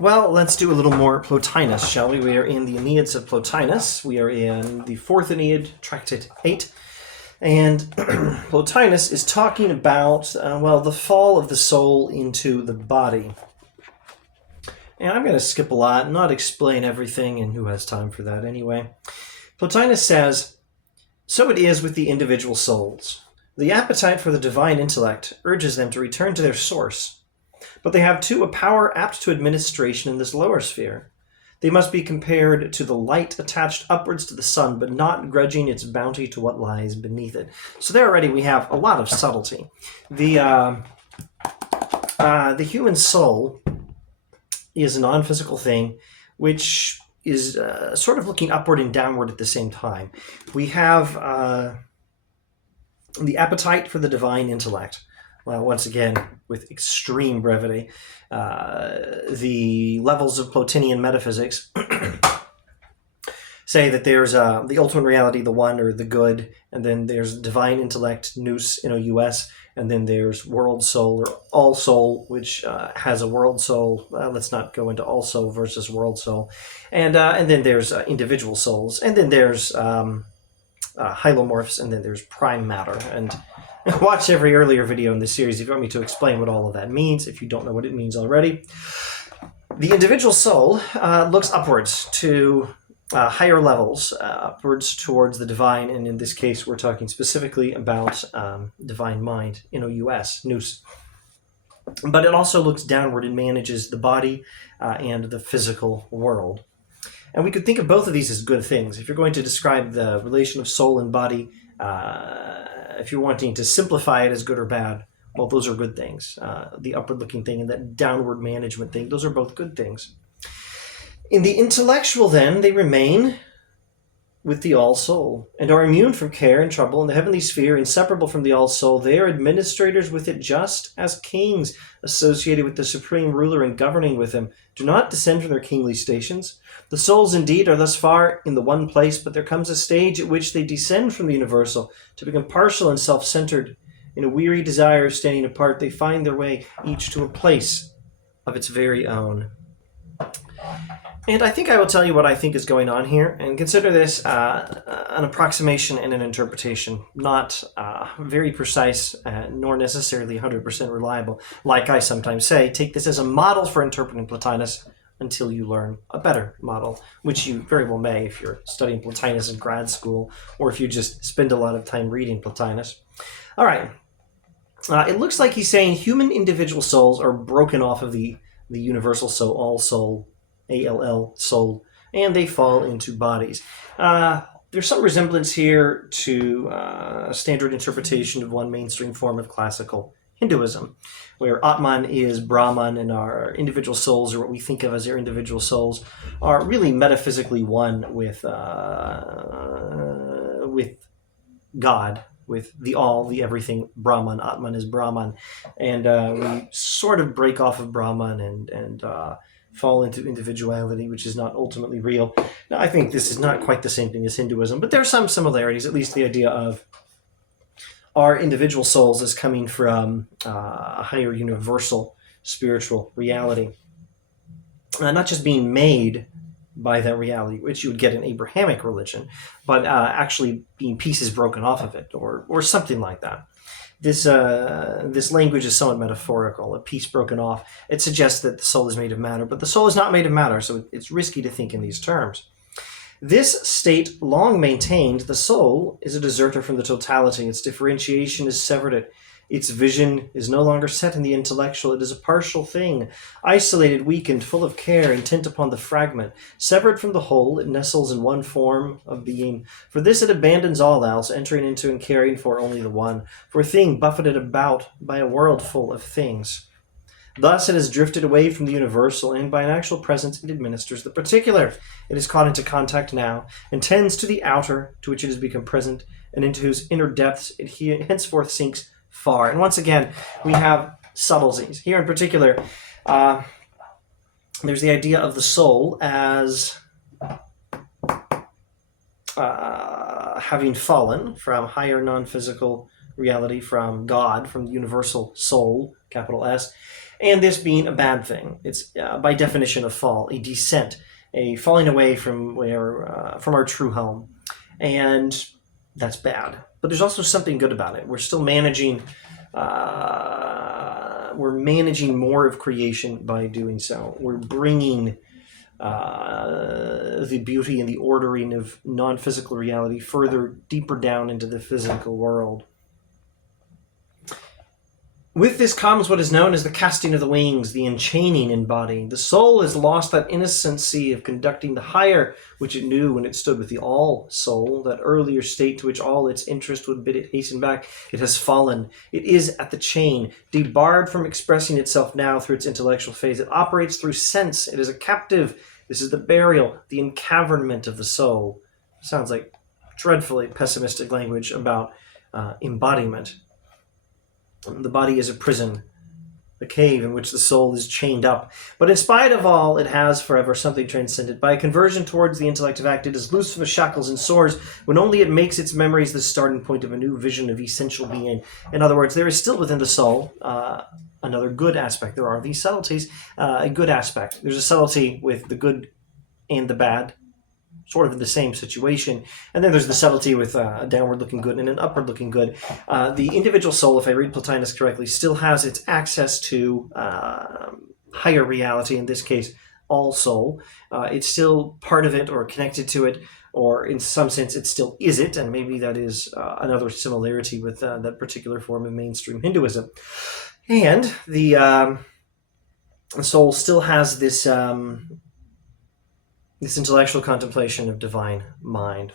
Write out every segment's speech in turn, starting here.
Well, let's do a little more Plotinus, shall we? We are in the Aeneads of Plotinus. We are in the fourth Aeneid, Tractate 8. And Plotinus is talking about, the fall of the soul into the body. And I'm going to skip a lot, not explain everything, and who has time for that anyway. Plotinus says, "So it is with the individual souls. The appetite for the divine intellect urges them to return to their source. But they have too a power apt to administration in this lower sphere. They must be compared to the light attached upwards to the sun, but not grudging its bounty to what lies beneath it." So there already we have a lot of subtlety. The human soul is a non-physical thing, which is sort of looking upward and downward at the same time. We have the appetite for the divine intellect. Well, once again, with extreme brevity, the levels of Plotinian metaphysics say that there's the ultimate reality, the one or the good, and then there's divine intellect, nous, N-O-U-S, and then there's world soul or all soul, which has a world soul. Let's not go into all soul versus world soul. And then there's individual souls, and then there's hylomorphs, and then there's prime matter. And watch every earlier video in this series if you want me to explain what all of that means, if you don't know what it means already. The individual soul looks upwards to higher levels, upwards towards the divine, and in this case we're talking specifically about divine mind, N-O-U-S, nous. But it also looks downward and manages the body and the physical world. And we could think of both of these as good things. If you're going to describe the relation of soul and body, if you're wanting to simplify it as good or bad, well, those are good things. The upward-looking thing and that downward management thing, those are both good things. In the intellectual, then, they remain with the all-soul and are immune from care and trouble in the heavenly sphere, inseparable from the all-soul. They are administrators with it just as kings, associated with the supreme ruler and governing with him, do not descend from their kingly stations. The souls, indeed, are thus far in the one place, but there comes a stage at which they descend from the universal to become partial and self-centered. In a weary desire of standing apart, they find their way each to a place of its very own. And I think I will tell you what I think is going on here, and consider this an approximation and an interpretation, not very precise, nor necessarily 100% reliable. Like I sometimes say, take this as a model for interpreting Plotinus until you learn a better model, which you very well may if you're studying Plotinus in grad school, or if you just spend a lot of time reading Plotinus. All right. It looks like he's saying human individual souls are broken off of the universal soul, all soul, A-L-L, soul, and they fall into bodies. There's some resemblance here to a standard interpretation of one mainstream form of classical Hinduism, where Atman is Brahman and our individual souls, or what we think of as our individual souls, are really metaphysically one with God, with the all, the everything, Brahman. Atman is Brahman. And we sort of break off of Brahman and fall into individuality, which is not ultimately real. Now, I think this is not quite the same thing as Hinduism, but there are some similarities, at least the idea of our individual souls as coming from a higher universal spiritual reality. Not just being made by that reality, which you would get in Abrahamic religion, but actually being pieces broken off of it, or something like that. This language is somewhat metaphorical, a piece broken off. It suggests that the soul is made of matter, but the soul is not made of matter, so it's risky to think in these terms. This state long maintained, the soul is a deserter from the totality. Its differentiation is severed it. Its vision is no longer set in the intellectual. It is a partial thing, isolated, weakened, full of care, intent upon the fragment. Severed from the whole, it nestles in one form of being. For this it abandons all else, entering into and caring for only the one. For a thing buffeted about by a world full of things. Thus it has drifted away from the universal, and by an actual presence it administers the particular. It is caught into contact now, and tends to the outer, to which it has become present, and into whose inner depths it henceforth sinks far. And once again, we have subtleties. Here in particular, there's the idea of the soul as having fallen from higher non-physical reality, from God, from the universal soul, capital S, And this being a bad thing. It's by definition a fall, a descent, a falling away from from our true home. And that's bad. But there's also something good about it. We're still managing more of creation by doing so. We're bringing the beauty and the ordering of non-physical reality further, deeper down into the physical world. With this comes what is known as the casting of the wings, the enchaining in body. The soul has lost that innocency of conducting the higher, which it knew when it stood with the all-soul, that earlier state to which all its interest would bid it hasten back. It has fallen. It is at the chain, debarred from expressing itself now through its intellectual phase. It operates through sense. It is a captive. This is the burial, the encavernment of the soul. Sounds like dreadfully pessimistic language about embodiment. The body is a prison, a cave in which the soul is chained up. But in spite of all, it has forever something transcendent. By a conversion towards the intellect of act, it is loose from the shackles and soars when only it makes its memories the starting point of a new vision of essential being. In other words, there is still within the soul another good aspect. There are these subtleties, a good aspect. There's a subtlety with the good and the bad, sort of in the same situation. And then there's the subtlety with a downward-looking good and an upward-looking good. The individual soul, if I read Plotinus correctly, still has its access to higher reality, in this case, all soul. It's still part of it or connected to it, or in some sense it still is it, and maybe that is another similarity with that particular form of mainstream Hinduism. And the soul still has this intellectual contemplation of divine mind,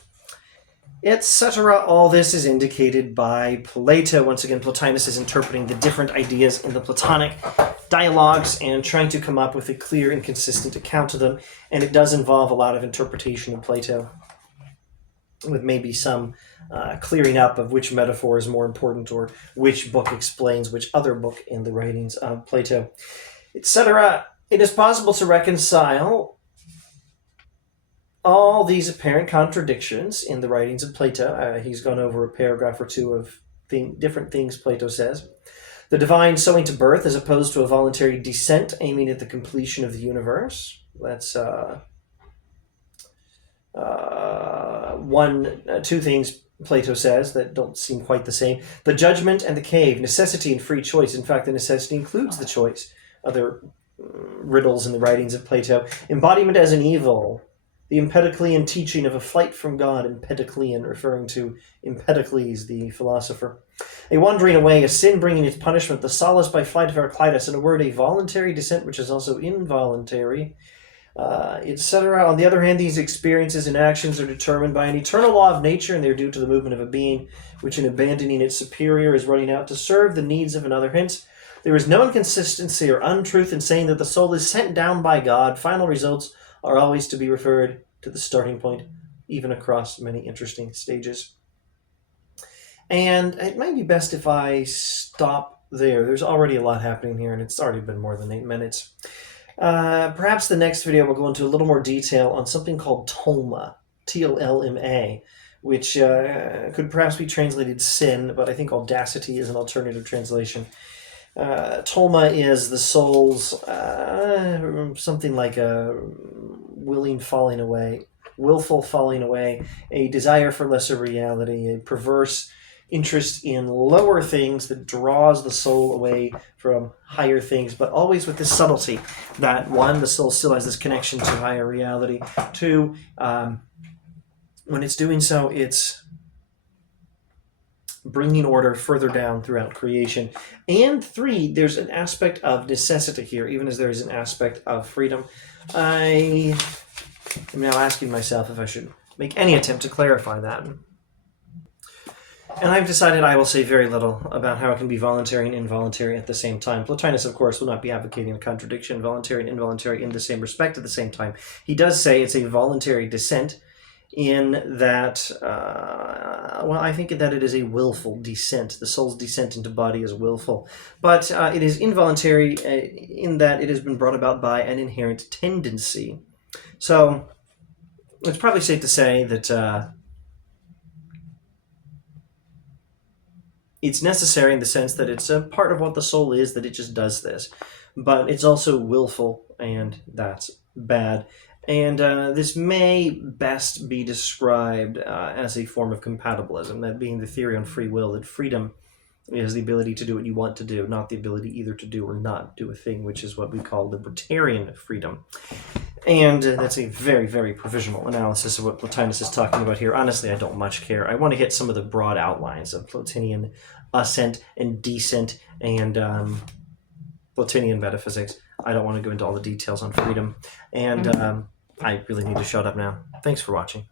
etc. All this is indicated by Plato. Once again, Plotinus is interpreting the different ideas in the Platonic dialogues and trying to come up with a clear and consistent account of them. And it does involve a lot of interpretation of Plato, with maybe some clearing up of which metaphor is more important or which book explains which other book in the writings of Plato, etc. It is possible to reconcile all these apparent contradictions in the writings of Plato. He's gone over a paragraph or two of different things Plato says. The divine sowing to birth as opposed to a voluntary descent aiming at the completion of the universe. That's two things Plato says that don't seem quite the same. The judgment and the cave, necessity and free choice. In fact, the necessity includes the choice. Other riddles in the writings of Plato. Embodiment as an evil. The Empedoclean teaching of a flight from God, Empedoclean, referring to Empedocles, the philosopher. A wandering away, a sin bringing its punishment, the solace by flight of Heraclitus, in a word, a voluntary descent which is also involuntary, etc. On the other hand, these experiences and actions are determined by an eternal law of nature, and they are due to the movement of a being, which in abandoning its superior is running out to serve the needs of another. Hence, there is no inconsistency or untruth in saying that the soul is sent down by God. Final results are always to be referred to the starting point, even across many interesting stages. And it might be best if I stop there. There's already a lot happening here, and it's already been more than 8 minutes. Perhaps the next video will go into a little more detail on something called tolma, T-O-L-M-A, which could perhaps be translated sin, but I think audacity is an alternative translation. Tolma is the soul's something like a willful falling away, a desire for lesser reality, a perverse interest in lower things that draws the soul away from higher things, but always with this subtlety that, one, the soul still has this connection to higher reality. Two, when it's doing so, it's bringing order further down throughout creation. And three, there's an aspect of necessity here, even as there is an aspect of freedom. I am now asking myself if I should make any attempt to clarify that. And I've decided I will say very little about how it can be voluntary and involuntary at the same time. Plotinus, of course, will not be advocating a contradiction, voluntary and involuntary in the same respect at the same time. He does say it's a voluntary descent, in that, I think that it is a willful descent. The soul's descent into body is willful. But it is involuntary in that it has been brought about by an inherent tendency. So it's probably safe to say that it's necessary in the sense that it's a part of what the soul is, that it just does this. but it's also willful, and that's bad. And this may best be described as a form of compatibilism, that being the theory on free will, that freedom is the ability to do what you want to do, not the ability either to do or not do a thing, which is what we call libertarian freedom. And that's a very, very provisional analysis of what Plotinus is talking about here. Honestly, I don't much care. I want to hit some of the broad outlines of Plotinian ascent and descent and Plotinian metaphysics. I don't want to go into all the details on freedom. And I really need to shut up now. Thanks for watching.